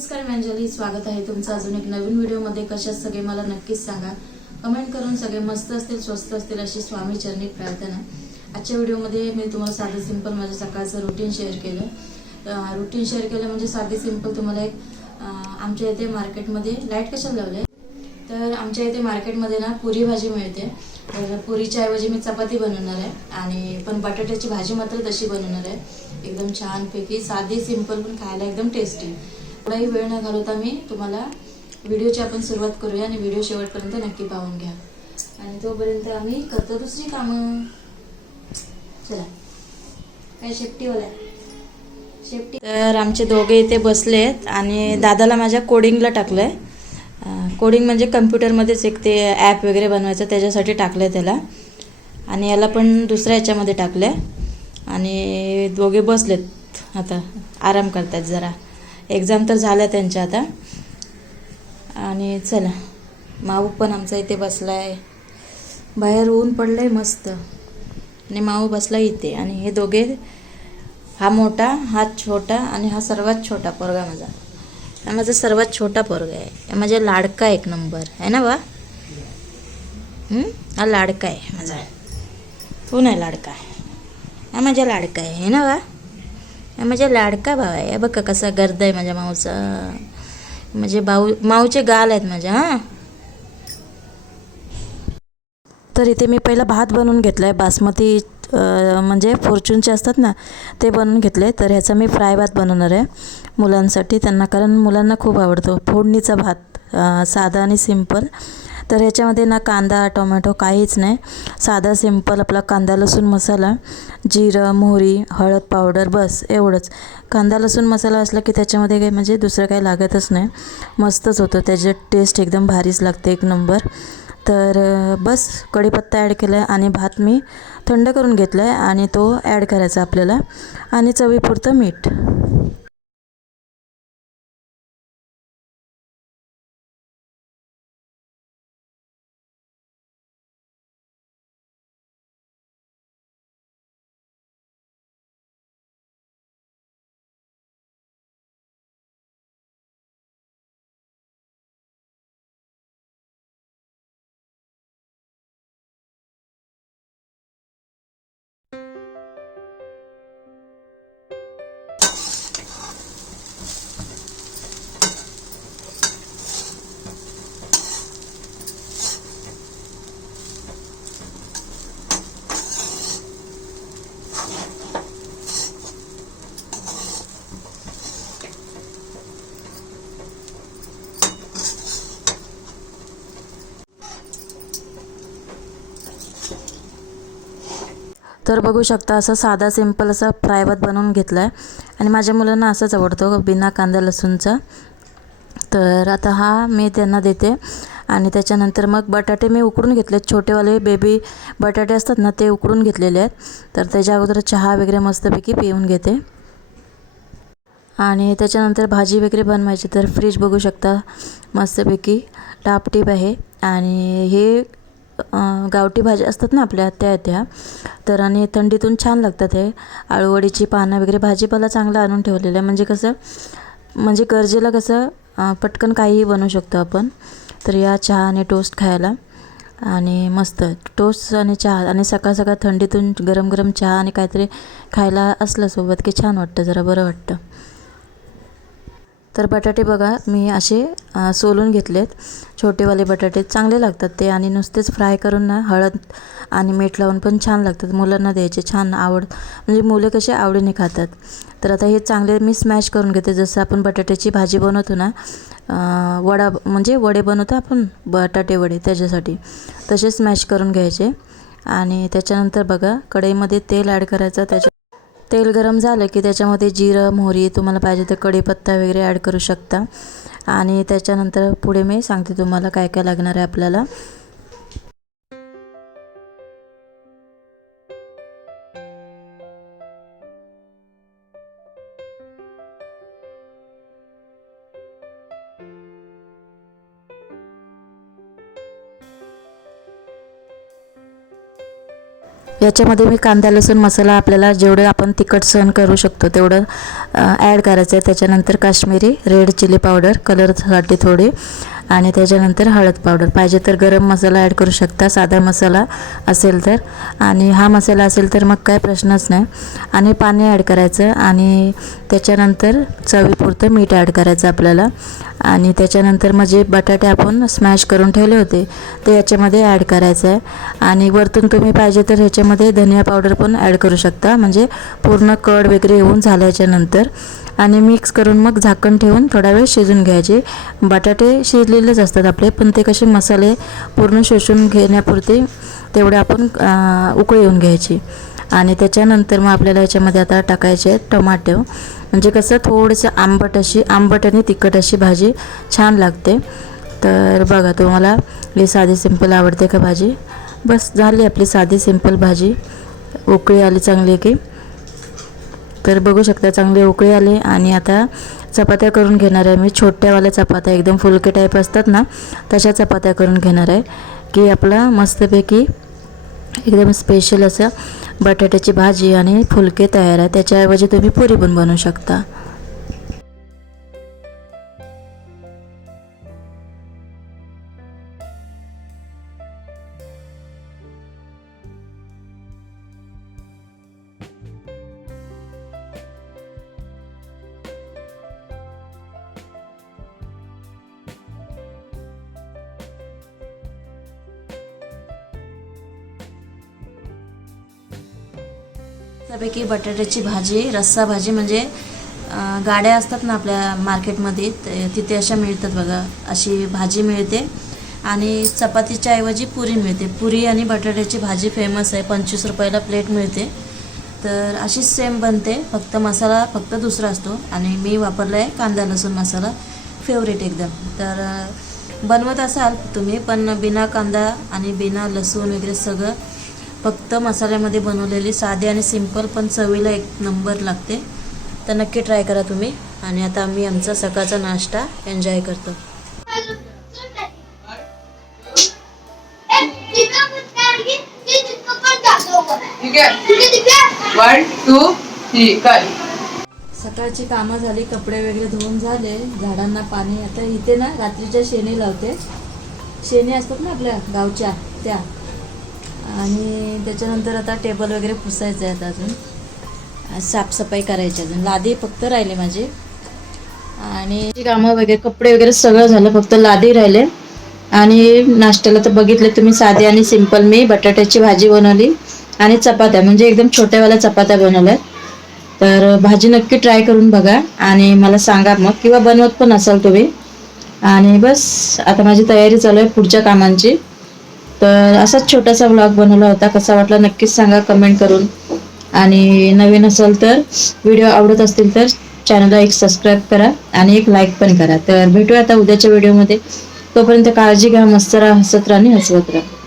नमस्कार मंजली. स्वागत आहे तुमचं अजून एक नवीन व्हिडिओमध्ये. कशात सगळे? मला नक्कीच सांगा. कमेंट करून सगळे मस्त असतील स्वस्त असतील अशी स्वामी चरणी प्रार्थना. आजच्या व्हिडिओमध्ये मी तुम्हाला साधं सिंपल माझं सकाळचं रुटीन शेअर केलं. रुटीन शेअर केलं म्हणजे साधी सिंपल तुम्हाला एक आमच्या इथे मार्केटमध्ये लाइट कशाला लावले तर आमच्या इथे मार्केटमध्ये ना पुरी भाजी मिळते. तर पुरीच्या ऐवजी मी चपाती बनवणार आहे आणि पण बटाट्याची भाजी मात्र तशी बनवणार आहे. एकदम छानपैकी साधी सिंपल पण खायला एकदम टेस्टी थोडाही वेळ न घालवता मी तुम्हाला व्हिडिओची आपण सुरुवात करूया आणि व्हिडिओ शेवटपर्यंत नक्की पाहून घ्या. आणि तोपर्यंत आम्ही करतो दुसरी कामं. चला. काय शेपटीवाला शेपटी तर आमचे दोघे इथे बसलेत आणि दादाला माझ्या कोडिंगला टाकलं आहे कोडिंग म्हणजे कम्प्युटरमध्येच एक ते ॲप वगैरे बनवायचं त्याच्यासाठी टाकलं आहे त्याला. आणि याला पण दुसऱ्या याच्यामध्ये टाकलं आहे आणि दोघे बसलेत. आता आराम करतात जरा. एक्झाम तर झाल्या त्यांच्या आता. आणि चला माऊ पण आमचा इथे बसला आहे बाहेर ऊन पडलं आहे मस्त. आणि माऊ बसला इथे. आणि हे दोघे हा मोठा हा छोटा आणि हा सर्वात छोटा पोरगा माझा. हा माझा सर्वात छोटा पोरगा आहे. हा माझा लाडका एक नंबर. आहे ना बा? हा लाडका आहे माझा. हो नाही लाडका हा माझा लाडका आहे. ना बा? माझ्या लाडका भाव आहे. बघ बघा कसा गर्द आहे माझ्या माऊचा. म्हणजे भाऊ माऊचे गाल आहेत माझ्या हां. तर इथे मी पहिला भात बनवून घेतला आहे बासमती म्हणजे फॉर्च्यूनचे असतात ना ते बनवून घेतले तर ह्याचा मी फ्राय भात बनवणार आहे मुलांसाठी त्यांना कारण मुलांना खूप आवडतो. फोडणीचा भात साधा आणि सिंपल. तर ह्याच्यामध्ये ना कांदा टोमॅटो काहीच नाही. साधा सिंपल आपला कांदा लसूण मसाला जिरं मोहरी हळद पावडर बस एवढंच. कांदा लसूण मसाला असला की त्याच्यामध्ये काही म्हणजे दुसरं काही लागतच नाही. मस्तच होतं. त्याची टेस्ट एकदम भारीच लागते एक नंबर. तर बस कढीपत्ता ॲड केला आहे आणि भात मी थंड करून घेतला आहे आणि तो ॲड करायचा आपल्याला. आणि चवीपुरतं मीठ. तर बघू शकता असं साधा सिंपल असा फ्राय भात बनवून घेतला आहे आणि माझ्या मुलांना असंच आवडतो हो, बिना कांदा लसूणचा. तर आता हा मी त्यांना देते. आणि त्याच्यानंतर मग बटाटे मी उकडून घेतले छोटेवाले बेबी बटाटे असतात ना ते उकडून घेतलेले आहेत. तर त्याच्या अगोदर चहा वगैरे मस्तपैकी पिऊन घेते. आणि त्याच्यानंतर भाजी वगैरे बनवायची तर फ्रीज बघू शकता मस्तपैकी. टापटीप आहे. आणि हे गावठी भाज्या असतात ना आपल्या त्या त्या. तर आणि थंडीतून छान लागतात हे. आळूवडीची पानं वगैरे भाजीपाला चांगला आणून ठेवलेला आहे. म्हणजे कसं म्हणजे गरजेला कसं पटकन काहीही बनवू शकतो आपण. तर या चहा आणि टोस्ट खायला. आणि मस्त. टोस्ट आणि चहा आणि सकाळ सकाळ थंडीतून गरम गरम चहा आणि काहीतरी खायला असलं सोबत की छान वाटतं जरा बरं वाटतं. तर बटाटे बघा मी असे सोलून घेतलेत. छोटेवाले बटाटे चांगले लागतात ते आणि नुसतेच फ्राय करून ना हळद आणि मीठ लावून पण छान लागतात. मुलांना द्यायचे छान आवड म्हणजे मुलं कसे आवडीने खातात. तर आता हे चांगले मी स्मॅश करून घेते. जसं आपण बटाट्याची भाजी बनवतो ना वडा म्हणजे वडे बनवतो आपण बटाटे वडे त्याच्यासाठी तसे स्मॅश करून घ्यायचे. आणि त्याच्यानंतर बघा कढईमध्ये तेल ॲड करायचं त्याच्या तेल गरम झालं की त्याच्यामध्ये जिरं मोहरी तुम्हाला पाहिजे तर कढीपत्ता वगैरे ॲड करू शकता. आणि त्याच्यानंतर पुढे मी सांगते तुम्हाला काय काय लागणार आहे आपल्याला. याच्यामध्ये मी कांदा लसूण मसाला आपल्याला जेवढं आपण तिखट सहन करू शकतो तेवढं ॲड करायचं आहे. त्याच्यानंतर काश्मीरी रेड चिली पावडर कलरसाठी थोडी. आणि त्याच्यानंतर हळद पावडर पाहिजे तर गरम मसाला ॲड करू शकता. साधा मसाला असेल तर. आणि हा मसाला असेल तर मग काय प्रश्नच नाही. आणि पाणी ॲड करायचं. आणि त्याच्यानंतर चवीपुरतं मीठ ॲड करायचं आपल्याला. आणि त्याच्यानंतर मग जे बटाटे आपण स्मॅश करून ठेवले होते ते याच्यामध्ये ॲड करायचं आहे आणि वरतून तुम्ही पाहिजे तर ह्याच्यामध्ये धनिया पावडर पण ॲड करू शकता. म्हणजे पूर्ण कड वगैरे येऊन झाल्याच्यानंतर आणि मिक्स करून मग झाकण ठेवून थोडा वेळ शिजून घ्यायचे. बटाटे शिजलेलेच असतात आपले पण ते कसे मसाले पूर्ण शोषून घेण्यापुरते तेवढे आपण उकळी येऊन घ्यायची. आणि त्याच्यानंतर मग आपल्याला याच्यामध्ये आता टाकायचे आहेत टोमॅटो. म्हणजे कसं थोडंसं आंबट अशी आंबट आणि तिखट अशी भाजी छान लागते. तर बघा तुम्हाला ही साधी सिंपल आवडते का भाजी? बस झाली आपली साधी सिंपल भाजी. उकळी आली चांगली की. तर बघू शकता चांगले उकळी आले आणि आता चपात्या करून घेणार आहे मी. छोट्यावाल्या चपात्या एकदम फुलके टाईप असतात ना तशा चपात्या करून घेणार आहे. की आपला मस्तपैकी एकदम स्पेशल असं बटाट्याची भाजी आणि फुलके तयार आहे. त्याच्याऐवजी तुम्ही पुरी पण बनवू शकता. त्यापैकी बटाट्याची भाजी रस्सा भाजी म्हणजे गाड्या असतात ना आपल्या मार्केटमध्ये ते- तिथे अशा मिळतात बघा अशी भाजी मिळते. आणि चपातीच्या ऐवजी पुरी मिळते. पुरी आणि बटाट्याची भाजी फेमस आहे पंचवीस रुपयाला प्लेट मिळते. तर अशीच सेम बनते फक्त मसाला फक्त दुसरा असतो. आणि मी वापरला आहे कांदा लसूण मसाला फेवरेट एकदम. तर बनवत असाल तुम्ही पण बिना कांदा आणि बिना लसूण वगैरे सगळं फक्त मसाल्यामध्ये बनवलेली साधी आणि सिंपल पण चवीला एक नंबर लागते. तर नक्की ट्राय करा तुम्ही. आणि आता आम्ही आमचा सकाळचा नाश्ता एन्जॉय करतो. सकाळची कामं झाली कपडे वगैरे धुवून झाले झाडांना पाणी आता इथे ना रात्रीच्या शेणी लावते. शेणी असतात ना आपल्या गावच्या त्या. आणि त्याच्यानंतर आता टेबल वगैरे पुसायचं आहे आता अजून. साफसफाई करायची अजून. लादी फक्त राहिले माझी. आणि कामं वगैरे कपडे वगैरे सगळं झालं फक्त लादी राहिले. आणि नाश्त्याला तर बघितलं तुम्ही साधी आणि सिंपल. मी बटाट्याची भाजी बनवली आणि चपात्या. म्हणजे एकदम छोट्यावाल्या चपात्या बनवल्यात तर भाजी नक्की ट्राय करून बघा आणि मला सांगा मग. किंवा बनवत पण असाल तुम्ही. आणि बस आता माझी तयारी चालू आहे पुढच्या कामांची. तर असाच छोटासा ब्लॉग बनवला होता. कसा वाटला नक्कीच सांगा कमेंट करून. आणि नवीन असेल तर व्हिडिओ आवडत असतील तर चॅनलला एक सबस्क्राईब करा आणि एक लाईक पण करा. तर भेटूया आता उद्याच्या व्हिडिओमध्ये तोपर्यंत काळजी घ्या मस्त राहा हसत राहा आणि हसवत राहा.